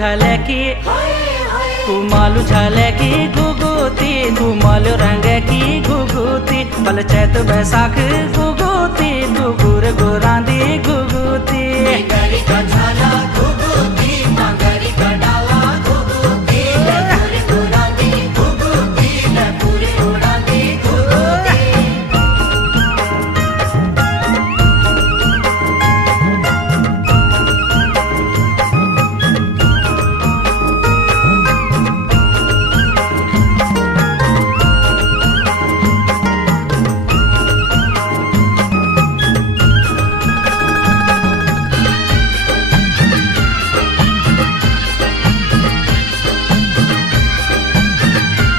झाले की कुमालू झाले की घुगुती घुमालू रंग की घुगुती बल चैत बैसाख घुगुती घुगुर गुरांदी घुगुती।